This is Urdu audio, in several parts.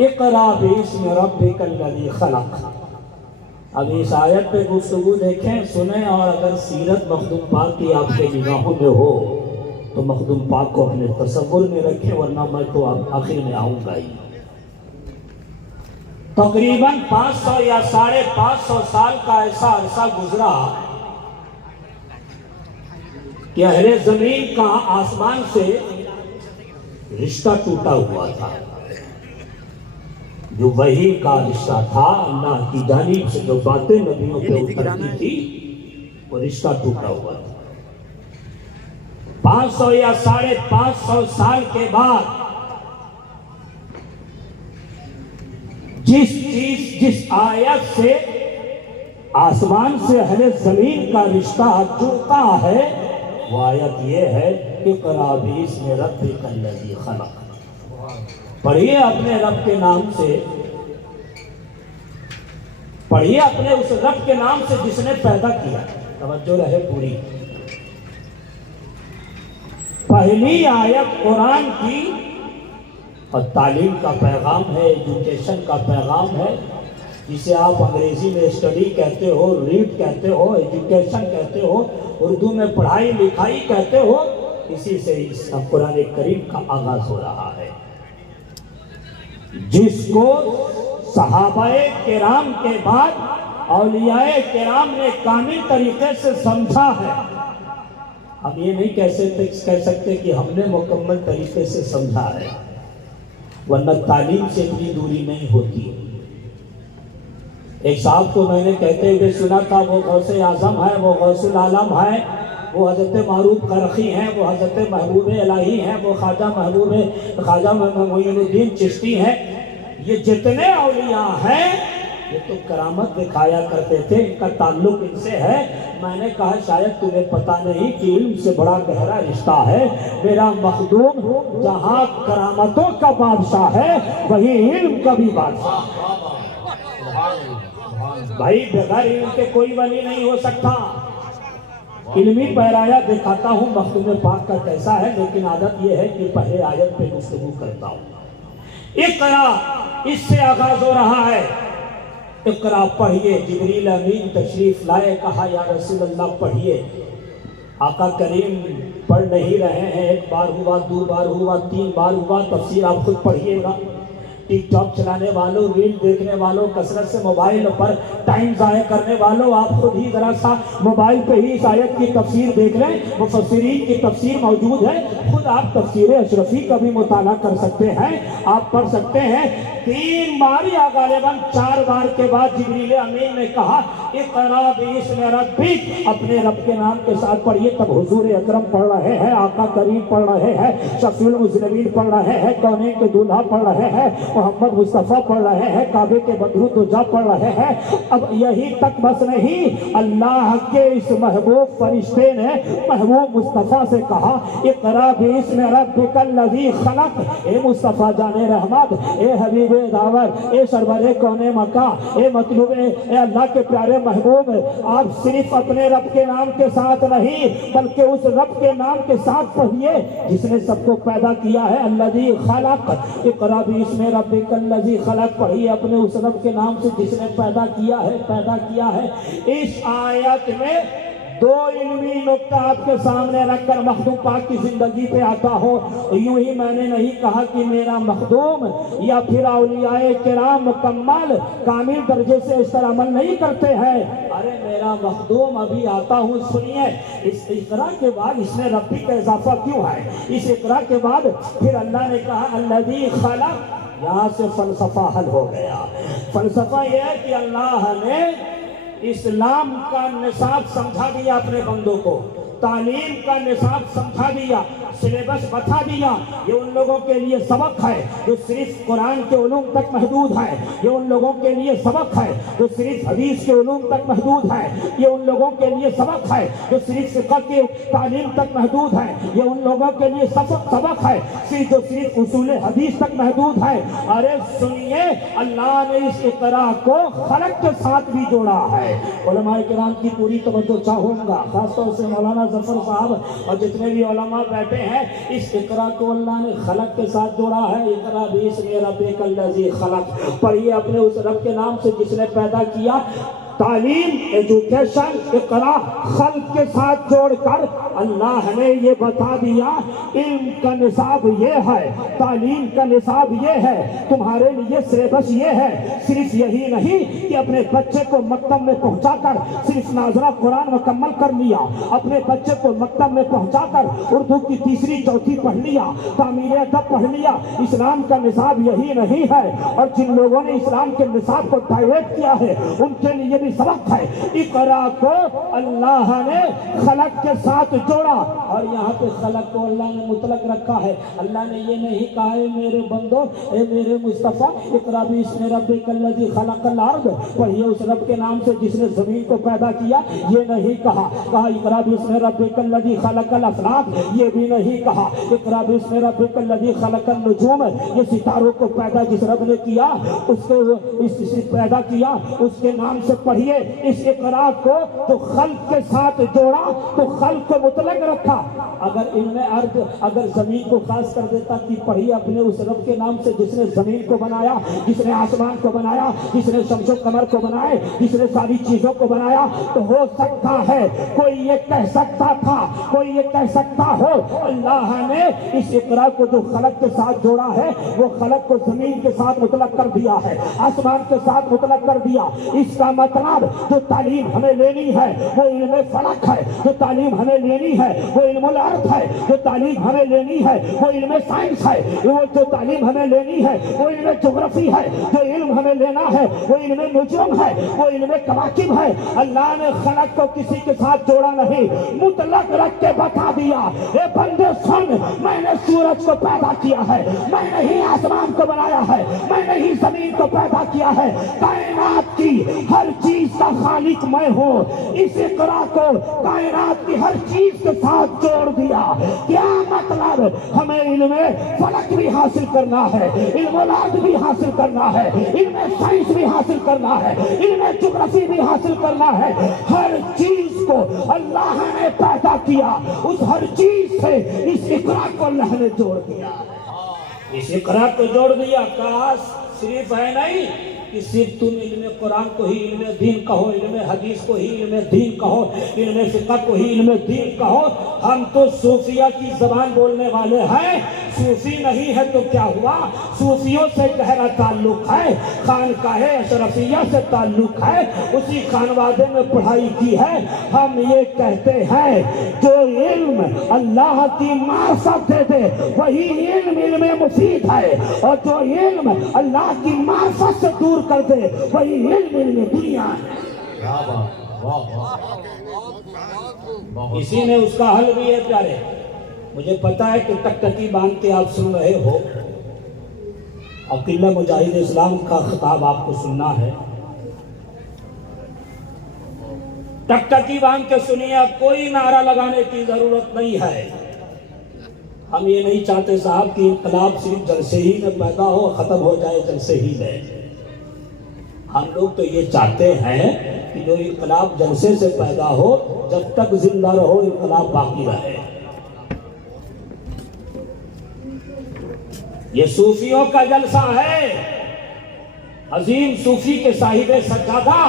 اقرا باسم ربک الذی خلق۔ اب اس آیت پہ گفتگو دیکھیں، سنیں، اور اگر سیرت مخدوم پاک کی آپ کے نگاہوں میں ہو تو مخدوم پاک کو اپنے تصور میں رکھیں، ورنہ میں تو آخر میں آؤں گا ہی۔ تقریباً 500 یا 550 سال کا ایسا عرصہ گزرا کہ اہل زمین کا آسمان سے رشتہ ٹوٹا ہوا تھا۔ جو وحی کا رشتہ تھا، اللہ کی جانب سے جو باتیں نبیوں پہ اترتی تھی، وہ رشتہ ٹوٹا ہوا تھا۔ 500 یا 550 سال کے بعد جس آیت سے آسمان سے اہل زمین کا رشتہ جڑتا ہے، وہ آیت یہ ہے، اقرا باسم ربک الذی خلق۔ پڑھیے اپنے رب کے نام سے، پڑھیے اپنے اس رب کے نام سے جس نے پیدا کیا۔ توجہ رہے پوری۔ پہلی آیت قرآن کی اور تعلیم کا پیغام ہے، ایجوکیشن کا پیغام ہے، جسے آپ انگریزی میں اسٹڈی کہتے ہو، ریڈ کہتے ہو، ایجوکیشن کہتے ہو، اردو میں پڑھائی لکھائی کہتے ہو۔ اسی سے اس قرآن کریم کا آغاز ہو رہا ہے، جس کو صحابہ کرام کے بعد اولیاء کرام نے کامل طریقے سے سمجھا ہے۔ ہم یہ نہیں کہہ سکتے کہ ہم نے مکمل طریقے سے سمجھا ہے، ورنہ تعلیم سے اتنی دوری نہیں ہوتی۔ ایک صاحب کو میں نے کہتے ہوئے سنا تھا، وہ غوث اعظم ہے، وہ غوث العالم ہے، وہ حضرت معروف کرخی ہیں، وہ حضرت محبوب الہی ہیں، وہ خواجہ معین الدین چشتی ہیں۔ یہ جتنے اولیاء ہیں یہ تو کرامت دکھایا کرتے تھے، ان کا تعلق ان سے ہے۔ میں نے کہا شاید تمہیں پتہ نہیں کہ علم سے بڑا گہرا رشتہ ہے۔ میرا مخدوم جہاں کرامتوں کا بادشاہ ہے، وہی علم کا بھی بادشاہ ہے۔ بھائی بغیر علم کے کوئی ولی نہیں ہو سکتا۔ علمی پیرایا دکھاتا ہوں مخدوم پاک کا کیسا ہے، لیکن عادت یہ ہے کہ پہلے آیت پہ گفتگو کرتا ہوں۔ اقرا، اس سے آغاز ہو رہا ہے۔ اقرا پڑھیے، جبریل امین تشریف لائے، کہا یا رسول اللہ پڑھیے۔ آقا کریم پڑھ نہیں رہے ہیں، ایک بار ہوا، 2 بار ہوا، 3 بار ہوا، تفسیر آپ خود پڑھیے گا۔ ٹک ٹاک چلانے والوں، ریل دیکھنے والوں، کثرت سے موبائل پر ٹائم ضائع کرنے والوں، آپ خود ہی ذرا سا موبائل پہ ہی اس آیت کی تفسیر دیکھ لیں، مفسرین کی تفسیر موجود ہے، خود آپ تفسیر اشرفی کا بھی مطالعہ کر سکتے ہیں، آپ پڑھ سکتے ہیں۔ 3 بار یا غالباً 4 بار کے بعد جبریل امین نے کہا اقرا باسم ربک، اپنے رب کے نام کے ساتھ پڑھیے۔ تب حضور اکرم پڑھ رہے ہیں، آقا کریم پڑھ رہے ہیں، شفیع المذنبین پڑھ رہے ہیں، کونین کے دولہا پڑھ رہے ہیں، محمد مصطفیٰ پڑھ رہے ہیں، کعبے کے بدرالدجا پڑھ رہے ہیں۔ اب یہی تک بس نہیں، اللہ کے اس محبوب فرشتے نے محبوب مصطفیٰ سے کہا اقرا باسم ربک الذی خلق۔ اے مصطفیٰ جان رحمت، اے حبیب دعوت، اے سرور کون مکان، اے مطلوب، اے اللہ کے پیارے محبوب، آپ صرف اپنے رب کے نام کے ساتھ نہیں بلکہ اس رب کے نام کے ساتھ پڑھیے جس نے سب کو پیدا کیا ہے، الذی خلق۔ اقرا باسم ربک الذی خلق پڑھیے اپنے اس رب کے نام سے جس نے پیدا کیا ہے۔ اس آیت میں 2 علمی نکتہ آپ کے سامنے رکھ کر مخدوم پاک کی زندگی پہ آتا ہو۔ یوں ہی میں نے نہیں کہا کہ میرا مخدوم یا پھر اولیاء کرام مکمل کامل درجے سے اس طرح عمل نہیں کرتے ہیں۔ ارے میرا مخدوم ابھی آتا ہوں، سنیے۔ اس اقرا کے بعد اس میں ربی کا اضافہ کیوں ہے؟ اس اقرا کے بعد پھر اللہ نے کہا الذی خلق، یہاں سے فلسفہ حل ہو گیا۔ فلسفہ یہ ہے کہ اللہ نے اسلام کا نصاب سمجھا دیا اپنے بندوں کو، تعلیم کا نصاب سمجھا دیا، سلیبس بتا دیا۔ یہ ان لوگوں کے لیے سبق ہے جو صرف قرآن کے علوم تک محدود ہے، یہ ان لوگوں کے لیے سبق ہے جو صرف حدیث کے علوم تک محدود ہے، یہ ان لوگوں کے لیے سبق ہے جو صرف فقہ کی تعلیم تک محدود ہے، یہ ان لوگوں کے لیے سبق ہے جو صرف اصول حدیث تک محدود ہے۔ ارے سنیے، اللہ نے اس اقرا کو خلق کے ساتھ بھی جوڑا ہے۔ علماء کرام کی پوری توجہ چاہوں گا، خاص طور سے مولانا ظفر صاحب اور جتنے بھی علماء بیٹھے ہیں ہیں اس اقرا کو اللہ نے خلق کے ساتھ جوڑا ہے. اقرا باسم ربک الذی خلق, پڑھیے اپنے اس رب کے نام سے جس نے پیدا کیا. تعلیم ایجوکیشن اقرا خلق کے ساتھ جوڑ کر اللہ نے یہ بتا دیا علم کا نصاب یہ ہے, تعلیم کا نصاب یہ ہے, تمہارے لیے سلیبس یہ ہے. صرف یہی نہیں کہ اپنے بچے کو مکتب میں پہنچا کر صرف ناظرہ قرآن مکمل کر لیا, اپنے بچے کو مکتب میں پہنچا کر اردو کی تیسری چوتھی پڑھ لیا, تعمیر ادب پڑھ لیا. اسلام کا نصاب یہی نہیں ہے, اور جن لوگوں نے اسلام کے نصاب کو ڈائیورٹ کیا ہے ان کے لیے بھی سبق ہے. اقرا کو اللہ نے خلق کے ساتھ جوڑا, اور یہاں پہ خلق کو اللہ نے مطلق رکھا ہے. اللہ نے یہ نہیں کہا ہے میرے بندو, اے میرے مصطفیٰ اقرا باسم ربک الذی خلق الارض, پڑھیے اس رب کے نام سے جس نے زمین کو پیدا کیا. یہ نہیں کہا. کہا اقرا باسم ربک الذی خلق الافلاک, یہ بھی نہیں کہا. اقرا باسم ربک الذی خلق النجوم, یہ ستاروں کو پیدا جس رب نے کیا اس کو پیدا کیا اس کے نام سے پڑھیے. اس اقرا کو تو خلق کے ساتھ جوڑا تو خلق کو مطلق رکھا. اگر علم ارض اگر زمین کو خاص کر دیتا کہ پڑھیے اپنے اس رب کے نام سے جس نے زمین کو بنایا, جس نے آسمان کو بنایا, جس نے شمس و قمر کو بنائے, جس نے ساری چیزوں کو بنایا, تو ہو سکتا ہے کوئی یہ کہہ سکتا تھا, کوئی یہ کہہ سکتا ہو اللہ نے اس اقرا کو جو خلق کے ساتھ جوڑا ہے وہ خلق کو زمین کے ساتھ مطلق کر دیا ہے, آسمان کے ساتھ مطلق کر دیا. اس کا مطلب جو تعلیم ہمیں لینی ہے وہ علم فلک ہے, جو تعلیم ہمیں لینی ہے وہ علم الارض ہے, جو تعلیم ہمیں لینی ہے وہ علم سائنس ہے, وہ جو تعلیم ہمیں لینی ہے وہ علم جغرافی ہے, جو علم ہمیں لینا ہے وہ علم نجوم ہے, وہ علم کواکب ہے. اللہ نے خلق کو کسی کے ساتھ جوڑا نہیں, مطلق رکھ کے بتا دیا اے بندے سن, میں نے سورج کو پیدا کیا ہے, میں نے ہی آسمان کو بنایا ہے, میں نے ہی زمین کو پیدا کیا ہے, کائنات کی ہر چیز کا خالق میں ہوں. اس اقرا کو کائنات کی ہر چیز کے ساتھ جوڑ دیا. کیا مطلب؟ ہمیں علم فلک بھی حاصل کرنا ہے, علم الارض بھی حاصل کرنا ہے, علم سائنس بھی حاصل کرنا ہے, علم جغرافی بھی حاصل کرنا ہے. ہر چیز کو اللہ نے پیدا کیا, اس ہر چیز سے اس اقرا کو اللہ نے جوڑ دیا. اس اقرا کو جوڑ دیا. کاش صرف ہے نہیں کہ صرف تم علم قرآن کو ہی علم دین کہو, علم حدیث کو ہی علم دین کہو, علم فقہ کو ہی علم دین کہو. ہم تو صوفیہ کی زبان بولنے والے ہیں. صوفی نہیں ہے تو کیا ہوا, صوفیوں سے گہرا تعلق ہے, خانقاہ اشرفیہ سے تعلق ہے, اسی خانوادے میں پڑھائی کی ہے. ہم یہ کہتے ہیں جو علم اللہ کی معرفت دے دے وہی علم مفید ہے, اور جو علم اللہ کی معرفت سے دور کر دے وہی علم دنیا ہے. اسی نے اس کا حل بھی ہے پیارے. مجھے پتا ہے کہ ٹکٹکی باندھ کے آپ سن رہے ہو, عقیلہ مجاہد اسلام کا خطاب آپ کو سننا ہے. ٹکٹکی باندھ کے سنیے, اب کوئی نعرہ لگانے کی ضرورت نہیں ہے. ہم یہ نہیں چاہتے صاحب کہ انقلاب صرف جلسے ہی میں پیدا ہو, ختم ہو جائے جلسے ہی میں. ہم لوگ تو یہ چاہتے ہیں کہ جو انقلاب جلسے سے پیدا ہو, جب تک زندہ رہو انقلاب باقی رہے. یہ صوفیوں کا جلسہ ہے. عظیم صوفی کے صاحب سجادہ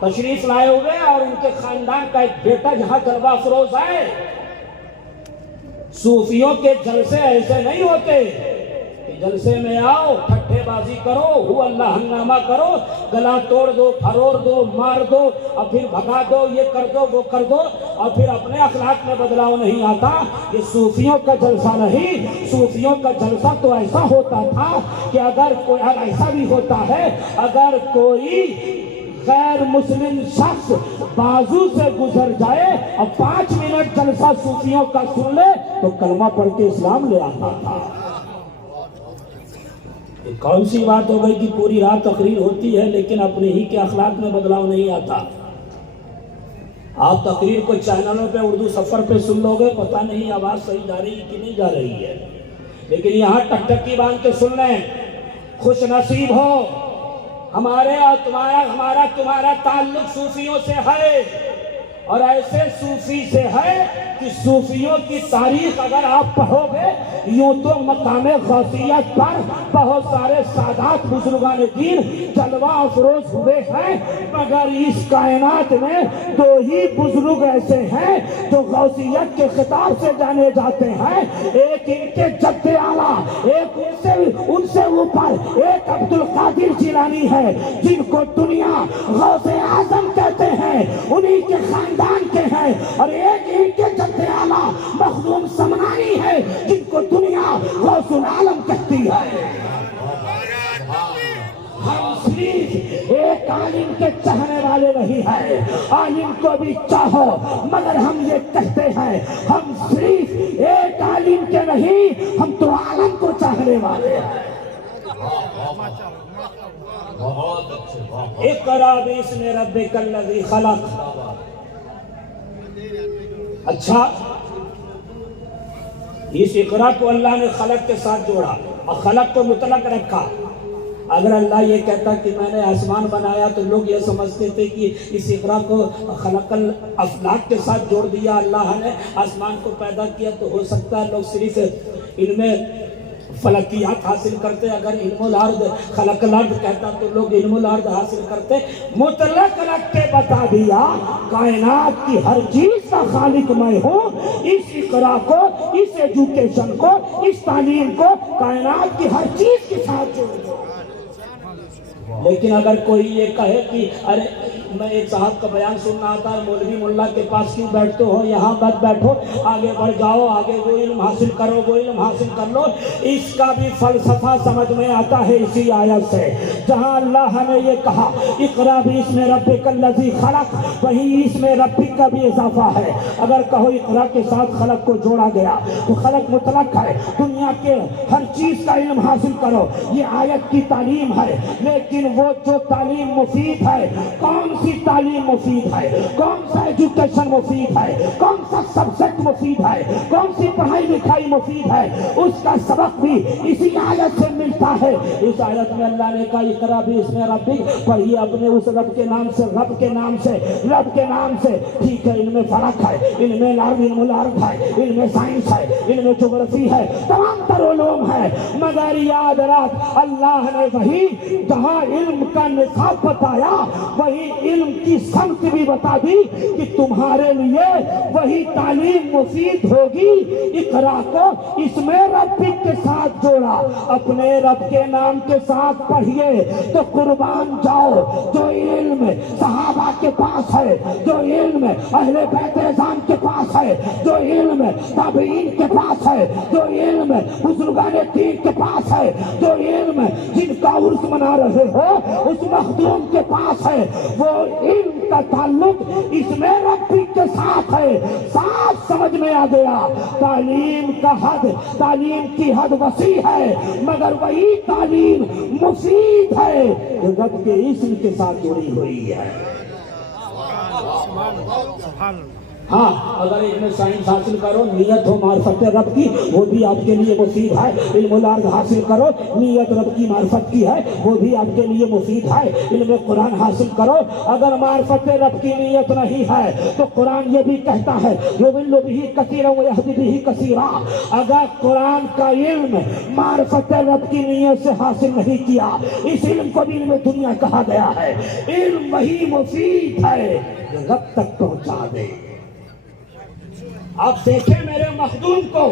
تشریف لائے ہوئے اور ان کے خاندان کا ایک بیٹا جہاں جلوہ افروز ہے. صوفیوں کے جلسے ایسے نہیں ہوتے کہ جلسے میں آؤ, ٹھٹھے بازی کرو, ہو اللہ ہنگامہ کرو, گلا توڑ دو, پھرور دو, مار دو, اور پھر بھگا دو, یہ کر دو, وہ کر دو, اور پھر اپنے اخلاق میں بدلاؤ نہیں آتا. یہ صوفیوں کا جلسہ نہیں. صوفیوں کا جلسہ تو ایسا ہوتا تھا کہ اگر کوئی, ایسا بھی ہوتا ہے اگر کوئی غیر مسلم شخص بازو سے گزر جائے اور 5 منٹ جلسہ صوفیوں کا سن لے تو کلمہ پڑھ کے اسلام لے آتا تھا. کون سی بات ہو گئی کہ پوری رات تقریر ہوتی ہے لیکن اپنے ہی کے اخلاق میں بدلاؤ نہیں آتا. آپ تقریر کو چینلوں پہ اردو سفر پہ سن لو گے, پتہ نہیں آواز صحیح جا رہی کہ نہیں جا رہی ہے, لیکن یہاں ٹکٹکی باندھ کے سن لیں. خوش نصیب ہو, ہمارا تمہارا تعلق صوفیوں سے ہے, اور ایسے صوفی سے ہے کہ صوفیوں کی تاریخ اگر آپ پڑھو گے یوں تو مقام غوثیت پر بہت سارے سادات بزرگان دین جلوہ افروز ہوئے ہیں، مگر اس کائنات میں دو ہی بزرگ ایسے ہیں جو غوثیت کے خطاب سے جانے جاتے ہیں، ایک ان کے جد اعلیٰ، ایک ان سے اوپر ایک عبد القادر جیلانی ہے جن کو دنیا غوث اعظم کہتے ہیں، انہی کے خاندان کے ہیں، اور ایک ان کے جد اعلیٰ مخدوم سمنانی ہے جن کو دنیا غوث العالم کہتی ہے۔ ہم صرف ایک عالم کے چاہنے والے نہیں ہیں، عالم کو بھی چاہو، مگر ہم یہ کہتے ہیں ہم صرف ایک عالم کے نہیں، ہم تو عالم کو چاہنے والے ہیں۔ اقرأ باسم ربک الذی خلق۔ اچھا، اس اقرا کو اللہ نے خلق کے ساتھ جوڑا اور خلق کو مطلق رکھا۔ اگر اللہ یہ کہتا کہ میں نے آسمان بنایا تو لوگ یہ سمجھتے تھے کہ اس اقرا کو خلق الافلاق کے ساتھ جوڑ دیا، اللہ نے آسمان کو پیدا کیا، تو ہو سکتا ہے لوگ صرف ان میں فلکیات حاصل کرتے، اگر علم الارض خلق الارض کہتا تو لوگ علم الارض حاصل کرتے۔ مطلق رکھ کے بتا دیا کائنات کی ہر چیز کا خالق میں ہوں۔ اس اقرا کو، اس ایجوکیشن کو، اس تعلیم کو کائنات کی ہر چیز کے ساتھ جوڑ دو۔ لیکن اگر کوئی یہ کہے کہ ارے میں ایک صاحب کا بیان سننا آتا ہے، مولوی ملا کے پاس کیوں بیٹھتے ہو، یہاں مت بیٹھو، آگے بڑھ جاؤ، آگے وہ علم حاصل کرو، وہ علم حاصل کر لو، اس کا بھی فلسفہ سمجھ میں آتا ہے اسی آیت سے، جہاں اللہ نے یہ کہا اقرأ باسم ربک الذی خلق، وہیں اس میں ربک کا بھی اضافہ ہے۔ اگر کہو اقرأ کے ساتھ خلق کو جوڑا گیا تو خلق مطلق ہے، دنیا کے ہر چیز کا علم حاصل کرو، یہ آیت کی تعلیم ہے، لیکن وہ جو تعلیم مفید ہے، کون سی تعلیم مفید ہے، کون سا ایجوکیشن مفید ہے، کون سا سبجیکٹ مفید ہے، کون سی پڑھائی لکھائی مفید ہے، اس کا سبق بھی اسی آیت سے ملتا ہے۔ اس آیت میں اللہ نے کہا اقرأ باسم ربک، پڑھیے اپنے اس رب کے نام سے، رب کے نام سے، رب کے نام سے۔ ٹھیک ہے، ان میں فرق ہے، ان میں علم الارض ہے، ان میں سائنس ہے، ان میں جغرافی ہے، تمام تر علوم ہے، مگر یاد رکھ اللہ نے وہی جہاں علم کا نصاب بتایا وہی علم کی سمت بھی بتا دی کہ تمہارے لیے وہی تعلیم مفید ہوگی۔ اقرا کو اس میں ربک کے ساتھ جوڑا، اپنے رب کے نام کے ساتھ پڑھیے تو قربان جاؤ۔ جو علم صحابہ کے پاس ہے، جو علم اہل بیت اعظام کے پاس ہے، جو علم تابعین کے پاس ہے، جو علم بزرگان دین کے پاس ہے، جو علم جن کا عرس منا رہے ہو اس مخدوم کے پاس ہے، وہ علم کا تعلق اس میں ربک کے ساتھ ہے۔ صاف سمجھ میں آ گیا، تعلیم کا حد، تعلیم کی حد وسیع ہے، مگر وہی تعلیم مفید ہے جو رب کے اسم کے ساتھ جڑی ہوئی ہے۔ ہاں، اگر علم سائنس حاصل کرو، نیت ہو معرفت رب کی، وہ بھی آپ کے لیے مفید ہے۔ علم الارض حاصل کرو، نیت رب کی معرفت کی ہے، وہ بھی آپ کے لیے مفید ہے۔ علم قرآن حاصل کرو، اگر معرفت رب کی نیت نہیں ہے تو قرآن یہ بھی کہتا ہے یضل بہ کثیرا ویہدی بہ کثیرا۔ اگر قرآن کا علم معرفت رب کی نیت سے حاصل نہیں کیا، اس علم کو بھی علم دنیا کہا گیا ہے۔ علم وہی مفید ہے جو رب تک پہنچا دے۔ آپ دیکھیں میرے مخدوم کو،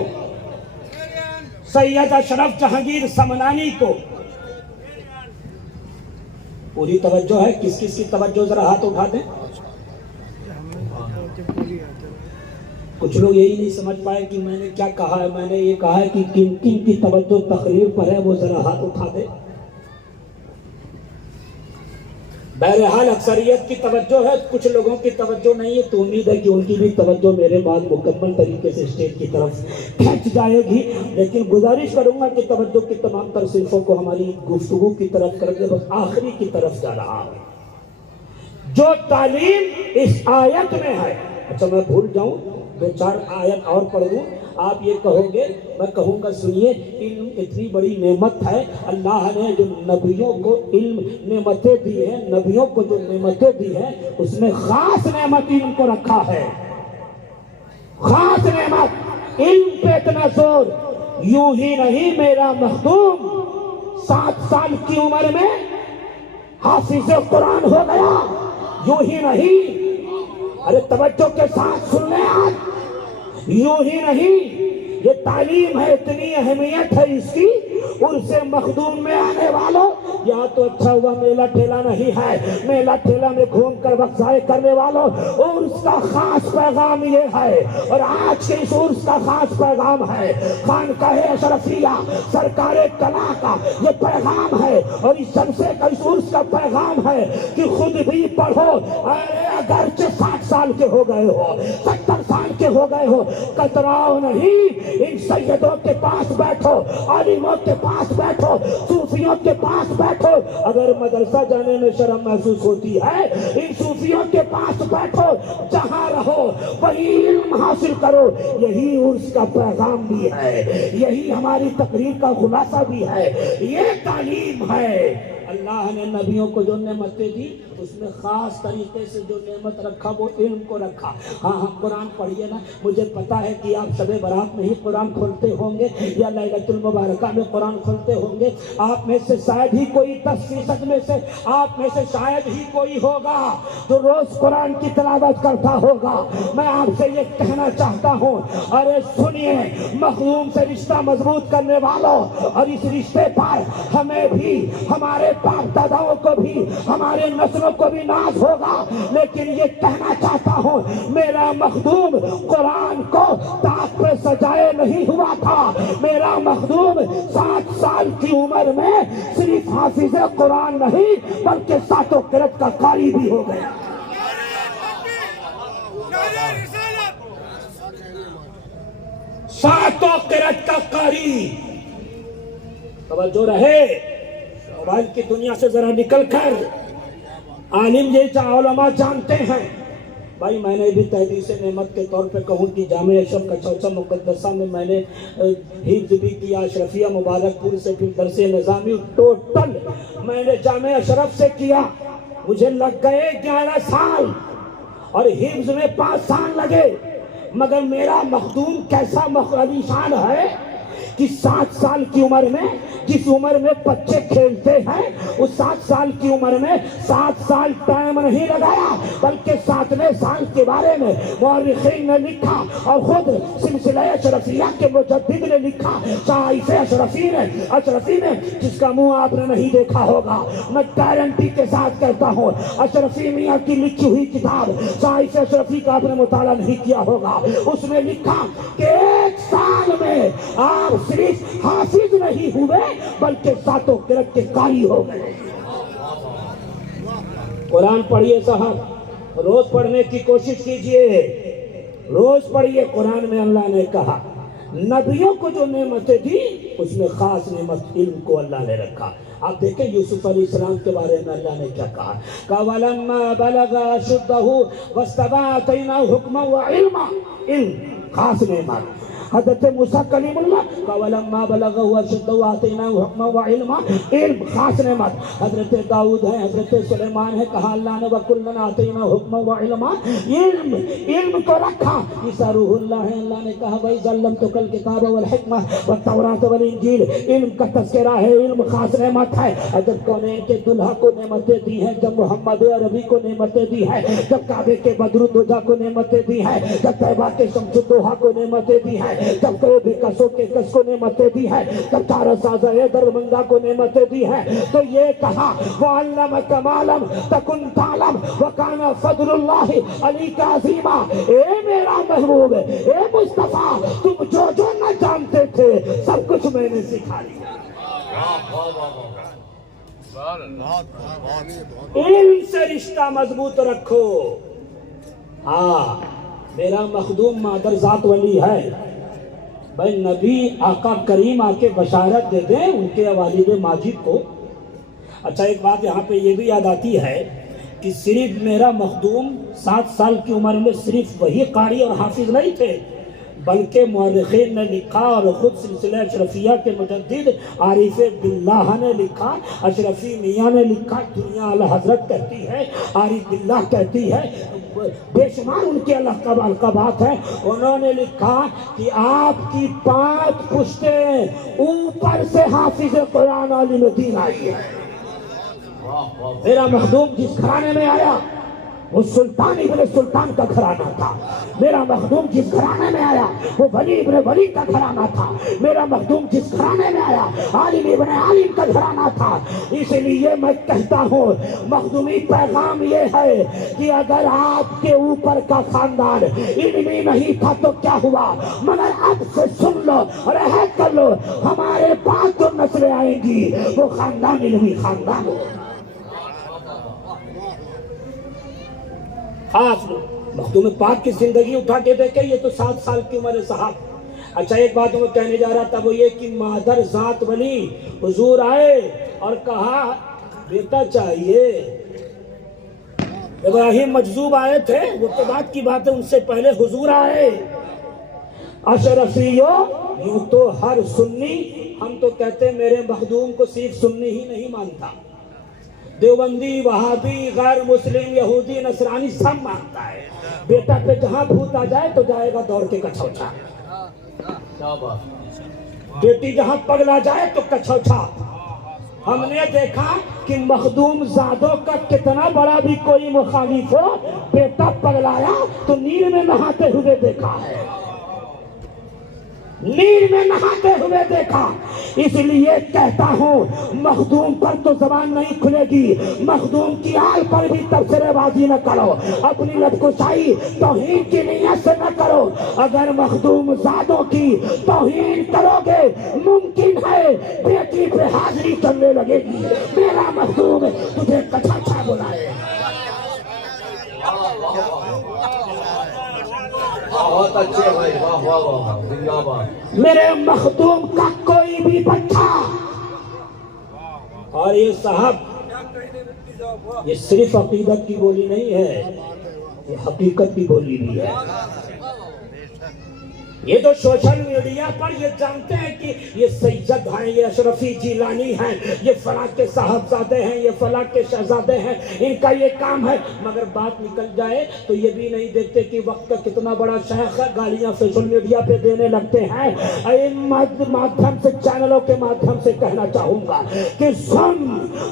سید اشرف جہانگیر سمنانی کو، پوری توجہ ہے، کس کس کی توجہ ذرا ہاتھ اٹھا دیں۔ کچھ لوگ یہی نہیں سمجھ پائے کہ میں نے کیا کہا ہے، میں نے یہ کہا ہے کہ کن کن کی توجہ تقریر پر ہے، وہ ذرا ہاتھ اٹھا دیں۔ بہرحال اکثریت کی توجہ ہے، کچھ لوگوں کی توجہ نہیں ہے، تو امید ہے کہ ان کی بھی توجہ میرے بعد مکمل طریقے سے اسٹیج کی طرف کھینچ جائے گی، لیکن گزارش کروں گا کہ توجہ کی تمام تر صنفوں کو ہماری گفتگو کی طرف کر دے۔ بس آخری کی طرف جا رہا ہے جو تعلیم اس آیت میں ہے۔ اچھا میں بھول جاؤں، دو چار آیت اور پڑھ دوں، آپ یہ کہو گے، میں کہوں گا سنیے، علم اتنی بڑی نعمت ہے، اللہ نے جو نبیوں کو علم نعمتیں دی ہیں، نبیوں کو جو نعمتیں دی ہیں، اس میں خاص نعمت علم کو رکھا ہے، خاص نعمت علم پہ اتنا زور۔ یوں ہی نہیں میرا مخدوم 7 سال کی عمر میں حافظ قرآن ہو گیا، یوں ہی نہیں، ارے توجہ کے ساتھ سن لیں آج، یوں ہی نہیں، یہ تعلیم ہے، اتنی اہمیت ہے اس کی، عرس مخدوم میں آنے والوں، یہاں تو اچھا ہوا میلہ ٹھیلا نہیں ہے، میلہ ٹھیلا میں گھوم کر وقت ضائع کرنے والوں، عرس کا خاص پیغام یہ ہے، اور آج کے اس عرس کا خاص پیغام ہے، خانقاہ اشرفیہ سرکار کلا کا یہ پیغام ہے، اور اس جلسے کا اس عرس کا پیغام ہے کہ خود بھی پڑھو، اگرچہ 60 سال کے ہو گئے ہو، 70 سال کے ہو گئے ہو، کتراؤ نہیں، ان سیدوں کے پاس بیٹھو، عالموں کے پاس بیٹھو، صوفیوں کے پاس بیٹھو، اگر مدرسہ جانے میں شرم محسوس ہوتی ہے، ان صوفیوں کے پاس بیٹھو، جہاں رہو وہی علم حاصل کرو، یہی عرس کا پیغام بھی ہے، یہی ہماری تقریر کا خلاصہ بھی ہے، یہ تعلیم ہے۔ اللہ نے نبیوں کو جو نعمتیں دی اس میں خاص طریقے سے جو نعمت رکھا وہ علم کو رکھا۔ ہاں ہم قرآن پڑھیے نا، مجھے پتا ہے کہ آپ شب برات میں ہی قرآن کھولتے ہوں گے یا لیلۃ المبارکہ میں قرآن کھولتے ہوں گے، آپ میں سے شاید ہی کوئی 10% میں سے آپ میں سے شاید ہی کوئی ہوگا جو روز قرآن کی تلاوت کرتا ہوگا۔ میں آپ سے یہ کہنا چاہتا ہوں، ارے سنیے، مخدوم سے رشتہ مضبوط کرنے والوں، اور اس رشتے پر ہمیں بھی، ہمارے باپ داداؤں کو بھی، ہمارے نسلوں کو بھی ناز ہوگا، لیکن یہ کہنا چاہتا ہوں میرا مخدوم قرآن کو تاخ پہ سجائے نہیں ہوا تھا، میرا مخدوم 7 سال کی عمر میں صرف حافظ قرآن نہیں بلکہ 7 قرأت کا قاری بھی ہو گیا۔ 7 قرأت کا قاری۔ توجہ رہے، موبائل کی دنیا سے ذرا نکل کر عالم یہ علماء جانتے ہیں۔ بھائی میں نے بھی تحدیث نعمت کے طور پہ کہوں کہ جامع اشرف کا چوچا مقدسہ میں میں نے حفظ بھی کیا، اشرفیہ مبارک پور سے پھر درس نظامی، ٹوٹل میں نے جامع اشرف سے کیا، مجھے لگ گئے 11 سال اور حفظ میں 5 سال لگے، مگر میرا مخدوم کیسا عالیشان ہے کہ 7 سال کی عمر میں، جس عمر میں بچے کھیلتے ہیں، اس 7 سال کی عمر میں 7 سال ٹائم نہیں لگایا، بلکہ 7ویں سال کے بارے میں مورخین نے لکھا، اور خود سلسلہ اشرفیہ کے مجدد نے لکھا، شاہ اشرفی نے جس کا منہ آپ نے نہیں دیکھا ہوگا، میں گارنٹی کے ساتھ کہتا ہوں، اشرفی میاں کی لکھی ہوئی کتاب شاہ اشرفی کا آپ نے مطالعہ نہیں کیا ہوگا، اس میں لکھا کہ 1 سال میں آپ صرف حافظ نہیں ہوئے بلکہ 7 قرأت کے قاری ہو گئے۔ قرآن پڑھیے صاحب، روز پڑھنے کی کوشش کیجئے، روز پڑھیے۔ قرآن میں اللہ نے کہا نبیوں کو جو نعمتیں دی اس میں خاص نعمت علم کو اللہ نے رکھا۔ آپ دیکھیں یوسف علیہ السلام کے بارے میں اللہ نے کیا کہا، وَلَمَّا بَلَغَ أَشُدَّهُ وَاسْتَوَىٰ آتَيْنَاهُ حُكْمًا وَعِلْمًا، علم خاص نعمت۔ حضرت موسیٰ کلیم اللہ وَلَمَّا بَلَغَ أَشُدَّهُ آتَيْنَاهُ حُكْمًا وَعِلْمًا، علم خاص نعمت۔ حضرت داؤد ہے، حضرت سلیمان ہے، کہا اللہ نے وَكُلًّا آتَيْنَا حُكْمًا وَعِلْمًا، علم کو رکھا۔ عیسیٰ روح اللہ ہے، اللہ نے کہا وَإِذْ عَلَّمْتُكَ الْكِتَابَ وَالْحِكْمَةَ وَالتَّوْرَاةَ وَالْإِنجِيلَ، علم کا تذکرہ ہے، علم خاص نعمت ہے۔ جب کونین کے دلہا کو نعمتیں دی ہیں، جب محمد عربی کو نعمتیں دی ہیں، جب کعبے کے بدر الدجا کو نعمتیں دی ہیں، جب طیبہ کے شمس الدوحہ کو نعمتیں دی ہیں، جب کوئی بھی کسوں کے کس کو نعمتیں دی ہیں، جب چارہ سازہ درمندہ کو نعمتیں دی ہیں، تو یہ کہا وَعَلَّمَكَ مَا لَمْ تَكُنْ تَعْلَمْ وَكَانَ فَضْلُ اللَّهِ عَلَيْكَ عَظِيمًا۔ اے میرا محبوب، اے مصطفیٰ، تم جو نہ جانتے تھے سب کچھ میں نے سکھا دیا۔ علم سے رشتہ مضبوط رکھو۔ ہاں میرا مخدوم مادر ذات ولی ہے، بھائی نبی آقا کریم آ کے بشارت دے دیں ان کے والد ماجد کو۔ اچھا ایک بات یہاں پہ یہ بھی یاد آتی ہے کہ صرف میرا مخدوم 7 سال کی عمر میں صرف وہی قاری اور حافظ نہیں تھے، بلکہ مورخین نے لکھا اور خود سلسلہ اشرفیہ کے مجدد عارف باللہ نے لکھا، اشرفی میاں نے لکھا، دنیا اعلی حضرت کہتی ہے، عارف باللہ کہتی ہے، بے شمار ان کے القابات ہیں، انہوں نے لکھا کہ آپ کی 5 پشتیں اوپر سے حافظ قرآن عالم دین آئی ہے۔ میرا مخدوم جس گھرانے میں آیا وہ سلطان ابن سلطان کا گھرانہ تھا، میرا مخدوم جس گھرانے میں آیا وہ ولی ابن ولی کا گھرانہ تھا، میرا مخدوم جس گھرانے میں آیا عالم ابن عالم کا گھرانہ تھا۔ اس لیے میں کہتا ہوں مخدومی پیغام یہ ہے کہ اگر آپ کے اوپر کا خاندان علمی نہیں تھا تو کیا ہوا، مگر اب سے سن لو اور عہد کر لو، ہمارے بعد جو نسلیں آئیں گی وہ خاندان علمی خاندان ہو۔ خاص مخدوم پاک کی زندگی اٹھا کے دیکھیں، یہ تو 7 سال کی عمر ہے صاحب۔ اچھا ایک بات میں کہنے جا رہا تھا، وہ یہ کہ مادر ذات ولی حضور آئے اور کہا بیٹا چاہیے۔ ابراہیم مجذوب آئے تھے، وہ تو بات کی بات ہے، ان سے پہلے حضور آئے۔ اشرفیو یوں تو ہر سنی، ہم تو کہتے ہیں میرے مخدوم کو صرف سنی ہی نہیں مانتا، دیوبندی، وہابی، غیر مسلم، یہودی، نصرانی سب مانتا ہے۔ بیٹا پہ جہاں بھوت آ جائے تو جائے گا دوڑ کے کچھوچا، بیٹی جہاں پگلا جائے تو کچھوچا۔ ہم نے دیکھا کہ مخدوم زادوں کا کتنا بڑا بھی کوئی مخالف ہو، بیٹا پگلایا تو نیل میں نہاتے ہوئے دیکھا ہے، نیل میں نہاتے ہوئے دیکھا۔ اس لیے کہتا ہوں مخدوم پر تو زبان نہیں کھلے گی، مخدوم کی آل پر بھی تبصرے بازی نہ کرو، اپنی لٹکشائی توہین کی نیت سے نہ کرو۔ اگر مخدوم زادوں کی توہین کرو گے ممکن ہے بیٹی پہ حاضری کرنے لگے گی۔ میرا مخدوم تجھے کچھا بلائے۔ بہت اچھے بھائی، واہ واہ واہ، زندہ باد۔ میرے مخدوم کا کوئی بھی بچہ، اور یہ صاحب یہ صرف عقیدت کی بولی نہیں ہے، یہ حقیقت کی بولی بھی ہے۔ یہ جو سوشل میڈیا پر یہ جانتے ہیں کہ یہ سید ہیں، یہ اشرفی جیلانی ہیں، یہ فلاں کے صاحبزادے ہیں، یہ فلاں کے شہزادے ہیں، ان کا یہ کام ہے، مگر بات نکل جائے تو یہ بھی نہیں دیکھتے کہ وقت کا کتنا بڑا شیخ ہے، گالیاں سوشل میڈیا پہ دینے لگتے ہیں۔ مادھیم سے، چینلوں کے مادھیم سے کہنا چاہوں گا کہ سن،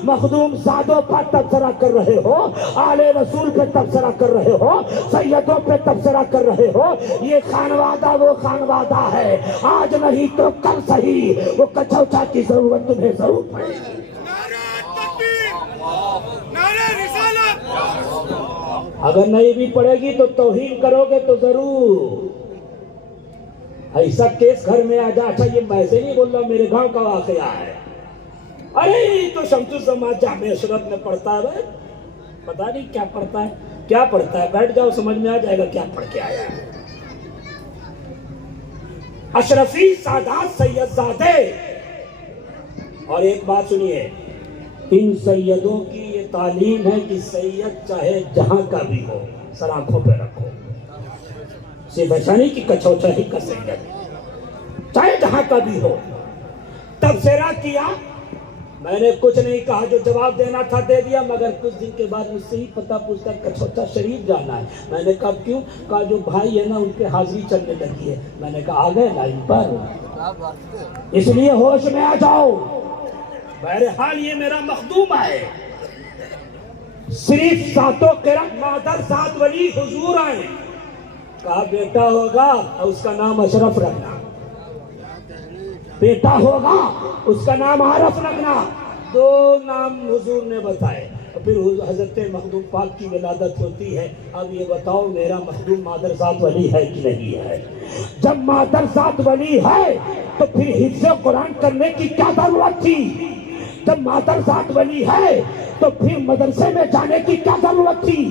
مخدوم زادوں پر تبصرہ کر رہے ہو، آل رسول پہ تبصرہ کر رہے ہو، سیدوں پہ تبصرہ کر رہے ہو، یہ خانوادہ وہ خانوادہ ہے، آج نہیں تو کل صحیح وہ کچھوچا کی ضرورت تمہیں ضرور پڑے گی۔ اگر نہیں بھی پڑے گی تو توہین کرو گے تو ضرور ایسا کیس گھر میں آ جا۔ اچھا یہ میں سے نہیں بول رہا، میرے گاؤں کا واقعہ ہے۔ ارے یہ تو شمس الزمان جامع اشرف میں پڑھتا ہے، پتا نہیں کیا پڑھتا ہے، کیا پڑھتا ہے، بیٹھ جاؤ سمجھ میں آ جائے گا کیا پڑھ کے آیا ہے۔ اشرفی سادات سید زادے، اور ایک بات سنیے، ان سیدوں کی یہ تعلیم ہے کہ سید چاہے جہاں کا بھی ہو سر آنکھوں پہ رکھو، صرف ایسا نہیں کہ کچھوچا ہی کا سید، چاہے جہاں کا بھی ہو۔ تبصرہ کیا، میں نے کچھ نہیں کہا، جو جواب دینا تھا دے دیا، مگر کچھ دن کے بعد مجھ سے ہی پتہ پوچھتا کچھوچا شریف جانا ہے۔ میں نے کہا کیوں؟ کہا جو بھائی ہے نا ان پہ حاضری چلنے لگی ہے۔ میں نے کہا آ گئے لائن پر، اس لیے ہوش میں آ جاؤ۔ بہرحال یہ میرا مخدوم ہے، صرف ساتوں قرآن مادر ذات ولی حضور آئے، کہا بیٹا ہوگا اس کا نام اشرف رکھنا، بیٹا ہوگا اس کا نام عارف رکھنا۔ 2 نام حضور نے بتائے، پھر حضرت مخدوم پاک کی ولادت ہوتی ہے۔ اب یہ بتاؤ میرا مخدوم مادر ذات ولی ہے کہ نہیں ہے؟ جب مادر ذات ولی ہے تو پھر حفظ قرآن کرنے کی کیا ضرورت تھی؟ جب مادر ذات ولی ہے تو پھر مدرسے میں جانے کی کیا ضرورت تھی؟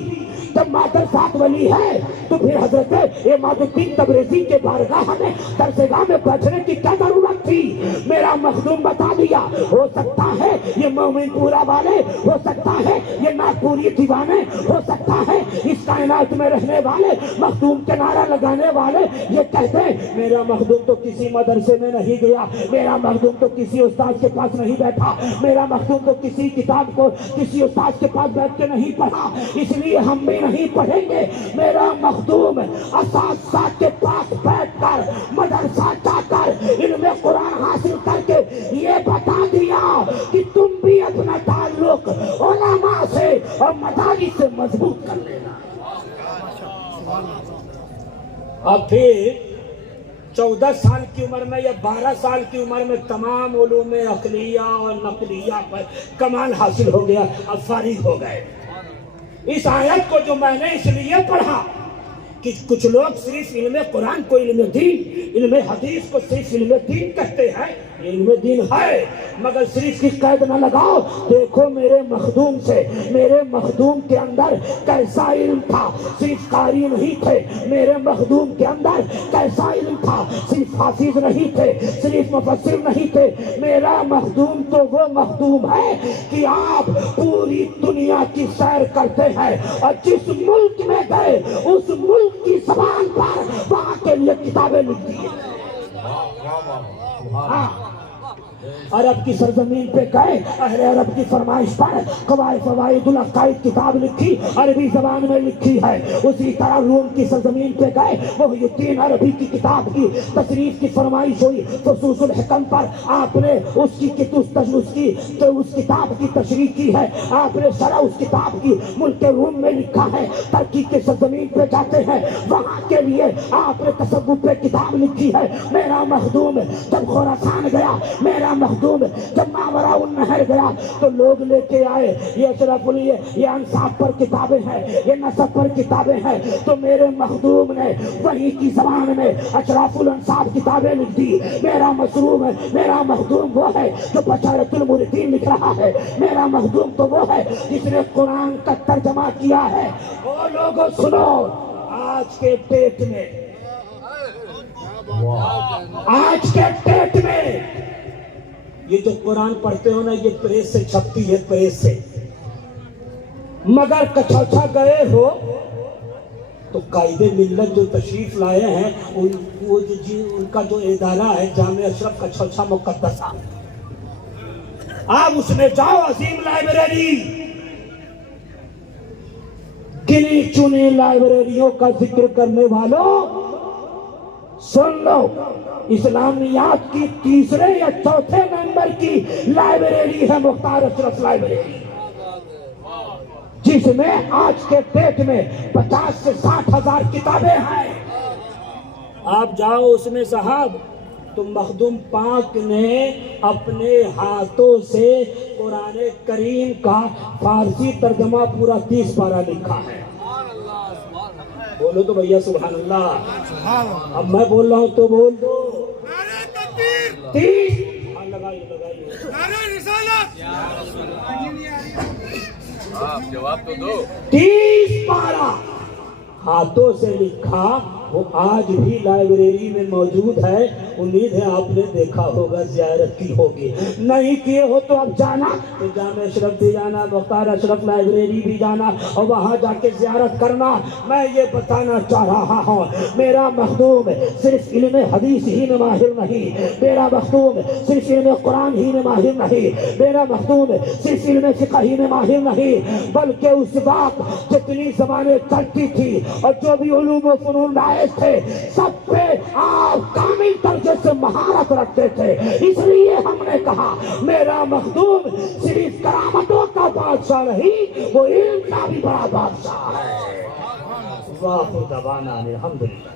جب مادر سات ولی ہے تو پھر حضرت امام الدین تبریزی کے بارگاہ میں درسگاہ میں بیٹھنے کی کیا ضرورت تھی؟ میرا مخدوم بتا دیا، ہو سکتا ہے یہ مومن پورا والے، ہو سکتا ہے یہ ناگپوری دیوانے، ہو سکتا ہے اس کائنات میں رہنے والے مخدوم کے نعرہ لگانے والے یہ کہتے ہیں میرا مخدوم تو کسی مدرسے میں نہیں گیا، میرا مخدوم تو کسی استاد کے پاس نہیں بیٹھا، میرا مخدوم تو کسی کتاب کو کسی استاد کے پاس بیٹھ کے نہیں پڑھا، اس لیے ہم بھی نہیں پڑھیں گے۔ میرا مخدوم اساتذہ کے پاس بیٹھ کر مدرسہ جا کر علم قرآن حاصل کر کے یہ بتا دیا کہ تم بھی اپنا تعلق علماء سے اور مدارس سے مضبوط کر لینا۔ اب پھر 14 سال کی عمر میں یا 12 سال کی عمر میں تمام علوم عقلیہ اور نقلیہ پر کمال حاصل ہو گیا، اب فارغ ہو گئے۔ اس آیت کو جو میں نے اس لیے پڑھا کہ کچھ لوگ صرف علم قرآن کو علم دین، علم حدیث کو صرف علم دین کہتے ہیں، علم دین ہے مگر صرف کی قید نہ لگاؤ۔ دیکھو میرے مخدوم سے، میرے مخدوم کے اندر کیسا علم تھا، صرف قاری نہیں تھے، میرے مخدوم کے اندر کیسا علم تھا، صرف حافظ نہیں تھے، صرف مفسر نہیں تھے، میرا مخدوم تو وہ مخدوم ہے کہ آپ پوری دنیا کی سیر کرتے ہیں اور جس ملک میں گئے اس ملک کی زبان پر وہاں کے لیے کتابیں لکھتی ہیں۔ عرب کی سرزمین پہ گئے، اہل عرب کی فرمائش پر قواعد فوائد العقائد کتاب لکھی، عربی زبان میں لکھی ہے۔ اسی طرح روم کی سرزمین پہ گئے، محی الدین عربی کی کتاب کی تصریف کی فرمائش ہوئی، فصوص الحکم پر آپ نے اس کتاب کی تشریح کی ہے، آپ نے شرح اس کتاب کی ملک روم میں لکھا ہے۔ ترکی کے سرزمین پہ جاتے ہیں، وہاں کے لیے آپ نے تصوف پہ کتاب لکھی ہے۔ میرا مخدوم جب خراسان گیا، میرا مخدوم جب ماورا النہر گیا تو لوگ لے کے آئے یہ اشرف علی، یہ انصاف پر کتابیں ہیں، یہ نسب پر کتابیں ہیں، تو میرے مخدوم نے وہی کی زبان میں اشراف الانصاف کتابیں لکھ دی۔ میرا مشروم ہے، میرا مخدوم وہ ہے جو بشارت المردین لکھ رہا ہے، میرا مخدوم تو وہ ہے جس نے قرآن کا ترجمہ کیا ہے۔ وہ لوگوں سنو، آج کے ڈیٹ میں، آج کے ڈیٹ میں یہ جو قرآن پڑھتے ہو نا، یہ پریس سے چھپتی ہے، پریس سے، مگر کچھوچھا گئے ہو تو قائد ملت جو تشریف لائے ہیں ان کا جو ادارہ ہے جامع اشرف کچھوچھا مقدسہ، آپ اس میں جاؤ، عظیم لائبریری، گنی چنی لائبریریوں کا ذکر کرنے والوں سن لو، اسلامیات کی تیسرے یا چوتھے نمبر کی لائبریری ہے مختار اشرف لائبریری، جس میں آج کے ڈیٹ میں 50 سے 60 ہزار کتابیں ہیں۔ آپ جاؤ اس میں صاحب، تو مخدوم پاک نے اپنے ہاتھوں سے قرآن کریم کا فارسی ترجمہ پورا 30 پارہ لکھا ہے۔ بولو تو بھیا سبحان اللہ، اب میں بول رہا ہوں تو بول دو۔ نعرہ تکبیر، 30 لگائیے، نعرہ رسالت، آپ جواب تو دو۔ 30 پارہ ہاتھوں سے لکھا، وہ آج بھی لائبریری میں موجود ہے، امید ہے آپ نے دیکھا ہوگا، زیارت کی ہوگی، نہیں کیے ہو تو اب جانا، تو جامع اشرف بھی جانا، مختار اشرف لائبریری بھی جانا اور وہاں جا کے زیارت کرنا۔ میں یہ بتانا چاہ رہا ہوں، میرا مخدوم صرف علم حدیث ہی میں ماہر نہیں، میرا مخدوم صرف علم قرآن ہی میں ماہر نہیں، میرا مخدوم صرف علم فقہ ہی میں ماہر نہیں، بلکہ اس وقت جتنی زبانیں چلتی تھی اور جو بھی علوم و فنون رائج تھے، سب پہ آپ کامل درجے سے مہارت رکھتے تھے۔ اس لیے ہم نے کہا میرا مخدوم صرف کرامتوں کا بادشاہ نہیں، وہ علم کا بھی بڑا بادشاہ ہے۔ واہ دعوانا الحمدللہ۔